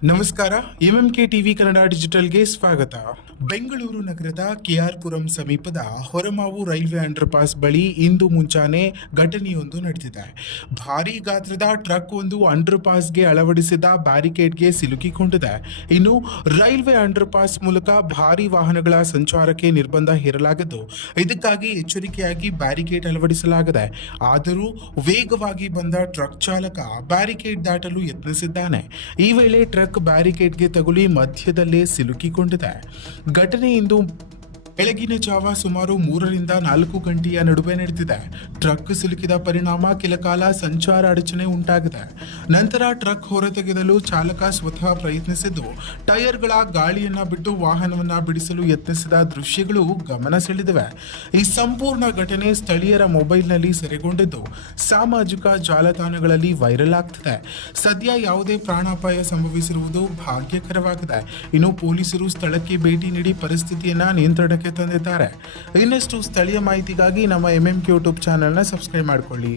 ನಮಸ್ಕಾರ. MMK TV Kannada ಡಿಜಿಟಲ್ಗೆ ಸ್ವಾಗತ. ಬೆಂಗಳೂರು ನಗರದ ಕೆಆರ್ ಪುರಂ ಸಮೀಪದ ಹೊರಮಾವು ರೈಲ್ವೆ ಅಂಡರ್ ಪಾಸ್ ಬಳಿ ಇಂದು ಮುಂಚಾನೆ ಘಟನೆಯೊಂದು ನಡೆದಿದೆ. ಭಾರೀ ಗಾತ್ರದ ಟ್ರಕ್ ಒಂದು ಅಂಡರ್ ಪಾಸ್ಗೆ ಅಳವಡಿಸಿದ ಬ್ಯಾರಿಕೇಡ್ಗೆ ಸಿಲುಕಿಕೊಂಡಿದೆ. ಇನ್ನು ರೈಲ್ವೆ ಅಂಡರ್ ಪಾಸ್ ಮೂಲಕ ಭಾರೀ ವಾಹನಗಳ ಸಂಚಾರಕ್ಕೆ ನಿರ್ಬಂಧ ಹೇರಲಾಗಿದ್ದು, ಇದಕ್ಕಾಗಿ ಎಚ್ಚರಿಕೆಯಾಗಿ ಬ್ಯಾರಿಕೇಡ್ ಅಳವಡಿಸಲಾಗಿದೆ. ಆದರೂ ವೇಗವಾಗಿ ಬಂದ ಟ್ರಕ್ ಚಾಲಕ ಬ್ಯಾರಿಕೇಡ್ ದಾಟಲು ಯತ್ನಿಸಿದ್ದಾನೆ. ಈ ವೇಳೆ ಟ್ರಕ್ ಬ್ಯಾರಿಕೇಡ್ಗೆ ತಗುಲಿ ಮಧ್ಯದಲ್ಲೇ ಸಿಲುಕಿಕೊಂಡಿದೆ. ಘಟನೆ ಇಂದು ಬೆಳಗಿನ ಜಾವ ಸುಮಾರು 3ರಿಂದ 4 ಗಂಟೆಯ ನಡುವೆ ನಡೆದಿದೆ. ಟ್ರಕ್ ಸಿಲುಕಿದ ಪರಿಣಾಮ ಕೆಲಕಾಲ ಸಂಚಾರ ಅಡಚಣೆ ಉಂಟಾಗಿದೆ. ನಂತರ ಟ್ರಕ್ ಹೊರತೆಗೆಯಲು ಚಾಲಕ ಸ್ವತಃ ಪ್ರಯತ್ನಿಸಿದ್ದು, ಟೈರ್ಗಳ ಗಾಳಿಯನ್ನ ಬಿಟ್ಟು ವಾಹನವನ್ನ ಬಿಡಿಸಲು ಯತ್ನಿಸಿದ ದೃಶ್ಯಗಳು ಗಮನ ಸೆಳೆದಿವೆ. ಈ ಸಂಪೂರ್ಣ ಘಟನೆ ಸ್ಥಳೀಯರ ಮೊಬೈಲ್ನಲ್ಲಿ ಸೆರೆಗೊಂಡಿದ್ದು, ಸಾಮಾಜಿಕ ಜಾಲತಾಣಗಳಲ್ಲಿ ವೈರಲ್ ಆಗ್ತಿದೆ. ಸದ್ಯ ಯಾವುದೇ ಪ್ರಾಣಾಪಾಯ ಸಂಭವಿಸಿರುವುದು ಭಾಗ್ಯಕರವಾಗಿದೆ. ಇನ್ನು ಪೊಲೀಸರು ಸ್ಥಳಕ್ಕೆ ಭೇಟಿ ನೀಡಿ ಪರಿಸ್ಥಿತಿಯನ್ನ ನಿಯಂತ್ರಣಕ್ಕೆ ತಂದಿದ್ದಾರೆ. ಇನ್ನಷ್ಟು ಸ್ಥಳೀಯ ಮಾಹಿತಿಗಾಗಿ ನಮ್ಮ ಎಂಎಂಕೆ ಯೂಟ್ಯೂಬ್ ಚಾನೆಲ್ನ ಸಬ್ಸ್ಕ್ರೈಬ್ ಮಾಡಿಕೊಳ್ಳಿ.